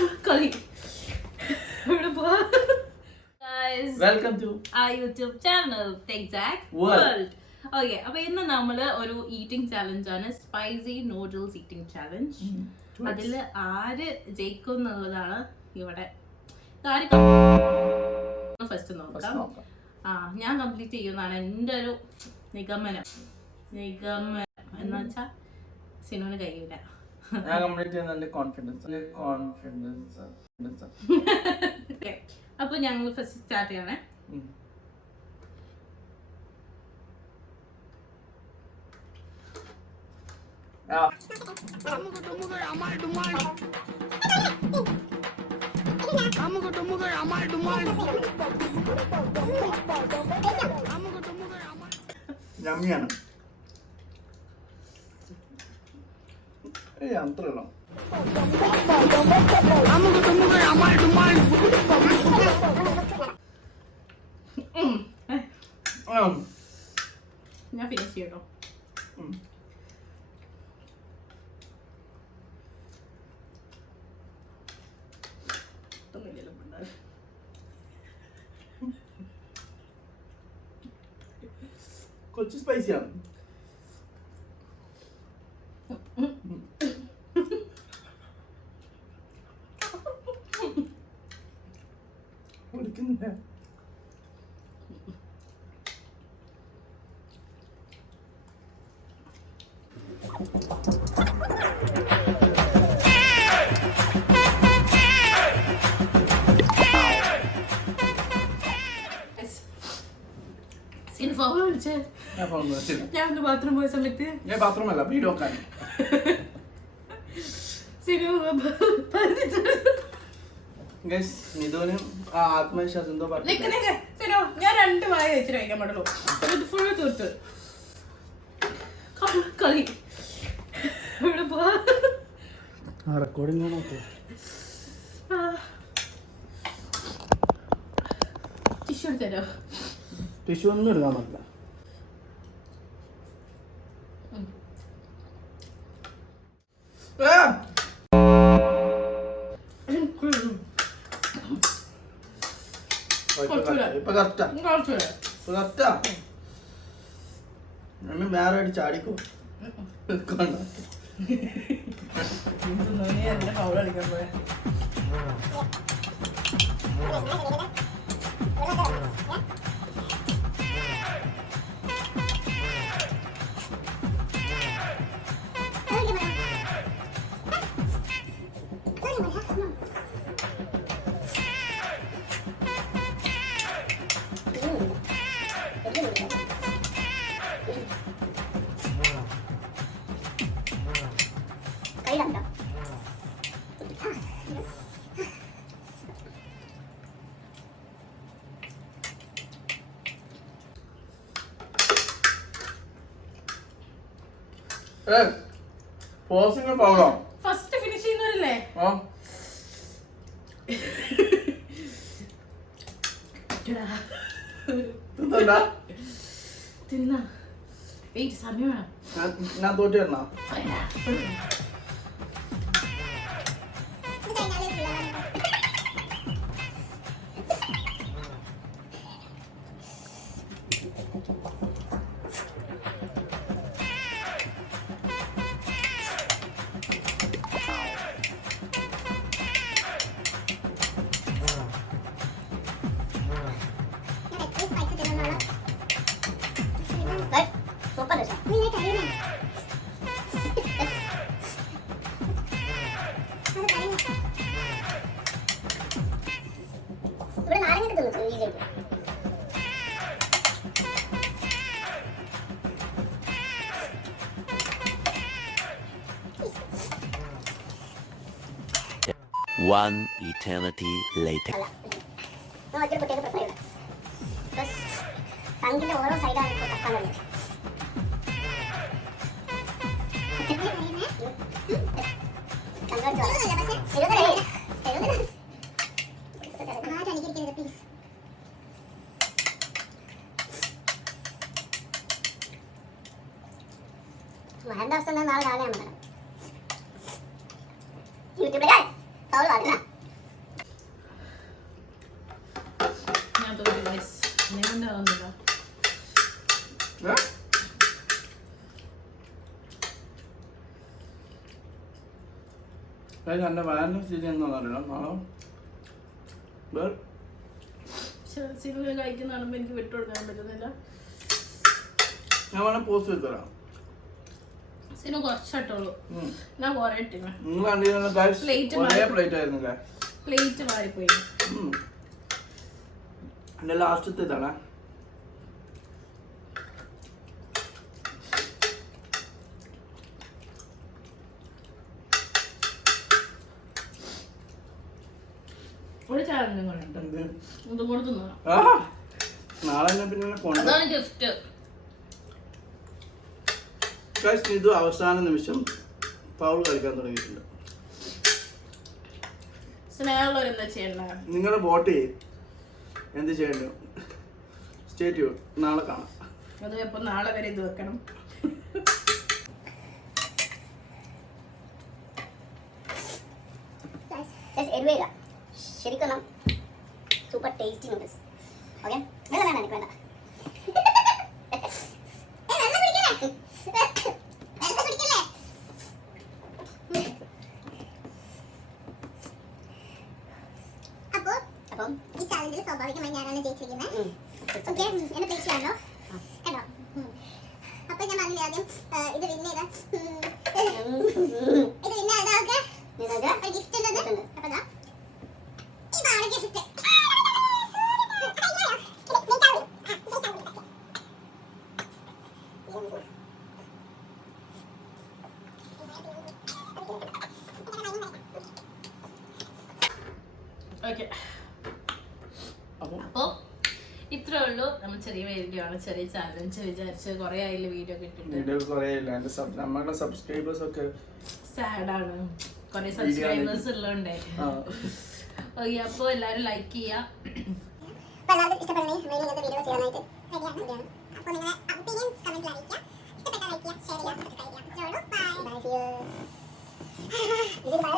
Guys, welcome to our YouTube channel, TechZack World. Okay, അപ്പോൾ ഇന്ന് നമ്മൾ ഒരു ഈറ്റിംഗ് ചാലഞ്ച് ആണ്, സ്പൈസി നൂഡിൽസ് ഈറ്റിംഗ് ചാലഞ്ച്. അതിൽ ആര് ജയിക്കും എന്നുള്ളതാണ് ഇവിടെ. ഫസ്റ്റ് നോക്കാം. ഞാൻ കംപ്ലീറ്റ് ചെയ്യുന്നതാണ് എൻ്റെ ഒരു നിഗമനം എന്ന് വെച്ചാൽ സിനുവിന് കഴിയില്ല. ഞാൻ കംപ്ലീറ്റ് ചെയ്യുന്നതിന്റെ കോൺഫിഡൻസ്. അപ്പൊ ഞങ്ങൾ ഫസ്റ്റ് സ്റ്റാർട്ട് ചെയ്യണേ. രമ്യാണ് അത്രയുള്ളൂ. ഞാൻ ഫിനിഷ് ചെയ്യട്ടോ. കൊച്ചു സ്പൈസിയാണ്. ഞാൻ ബാത്റൂം പോയ സമയത്ത് ബാത്റൂമല്ല വീഡിയോ നോക്കാൻ നിധുവിന് ആത്മവിശ്വാസം എന്തോ ഞാൻ 2 വായ വെച്ചിട്ട് കഴിക്കാൻ പാടുള്ളൂ. ഫുള്ള് തീർത്ത് കളി ഇവിടെ പോവാ. Recording tissue എടുത്തരോ? ടിഷ്യൂ ഒന്നും എടുക്കാൻ പറ്റില്ല. ഇപ്പൊ കറക്റ്റാ വേറെ അടി ചാടിക്കോ. ഫൗളടിക്കാൻ പോയ ഫസ്റ്റ് ഫിനിഷ് ചെയ്യുന്നവരല്ലേ? തിന്ന സമയം വേണം. ഞാൻ തോറ്റു തരണോ? One eternity later. മഹന്റെ അവസ്ഥ നാളെ രാവിലെ യൂട്യൂബിലെ ഉണ്ടാവുന്നില്ല. എന്റെ വായന ശരിയെന്നോ അറിയണം നാളെ സിനിമ കഴിക്കുന്ന കാണുമ്പോ എനിക്ക് വിട്ടുകൊടുക്കാൻ പറ്റുന്നില്ല. ഞാൻ വേണേ പോസ്റ്റ് എടുത്തരാം. സിനിമ കുറച്ചിട്ടുള്ളൂ. ഞാൻ കുറെ ഇട്ടില്ല. പ്ലേറ്റ് മാറിപ്പോയി. എന്റെ ലാസ്റ്റത്തെ ഇതാണ്. ഒരു ചാലഞ്ചും കൂടെ ഇതും കൂടെ തിന്നണം. നാളെ പിന്നെ അതാണ് ഗിഫ്റ്റ്. ഇത് അവസാന നിമിഷം ഫൗൾ കളിക്കാൻ തുടങ്ങിയിട്ടുണ്ട്. സ്നേഹമുള്ളവരെന്താ ചെയ്യണ്ട? നിങ്ങൾ വോട്ട് ചെയ്യും എന്ത് ചെയ്യണ്ടോ. Stay tune. നാളെ കാണാം. അത് എപ്പോൾ നാളെ വരെ ഇത് വെക്കണം. എരിവേല ശരിക്കും സൂപ്പർ ടേസ്റ്റി നൂഡിൽസ്. ഓക്കെ, വെള്ളം വേണ്ട, എനിക്ക് വേണ്ട. അപ്പം ഈ ചാലഞ്ചിൽ സ്വാഭാവികമായി ഞാനാണ് ജയിച്ചിരിക്കുന്നത്. ഓക്കെ, എന്നെ പേടിച്ചാണല്ലോ കേട്ടോ. അപ്പൊ ഞാൻ പറഞ്ഞില്ലേ ആദ്യം ഇത് വിന്നേതാ ഒരു ഗിഫ്റ്റ് ഉണ്ടെന്ന്. അപ്പൊ ഇതാണ് ഗിഫ്റ്റ്. ഓക്കെ, അപ്പൊ ഇത്രേ ഉള്ളൂ. നമ്മൾ ചെറിയ വീഡിയോ ആണ്, ചെറിയ ചാലഞ്ച് വിചാരിച്ച് കുറെ ആയില്ല വീഡിയോ കിട്ടിയിട്ട്. നമ്മുടെ സബ്സ്ക്രൈബേഴ്സ് ഒക്കെ സാഡാണ്, കുറെ സബ്സ്ക്രൈബേഴ്സ് ഉള്ളതുകൊണ്ടേ. ഓക്കെ, അപ്പൊ എല്ലാരും ലൈക്ക് ചെയ്യാം. ഇഷ്ടപ്പെടുന്ന വീഡിയോ ചെയ്യാനായിട്ട് റെഡിയാണ്. അപ്പോൾ നിങ്ങളുടെ ഒപ്പീനിയൻസ് കമന്റിൽ അറിയിക്കാം. ഇഷ്ടപ്പെട്ട ലൈക്ക് ചെയ്യുക, ഷെയർ ചെയ്യുക, സബ്സ്ക്രൈബ് ചെയ്യുക. ബൈ.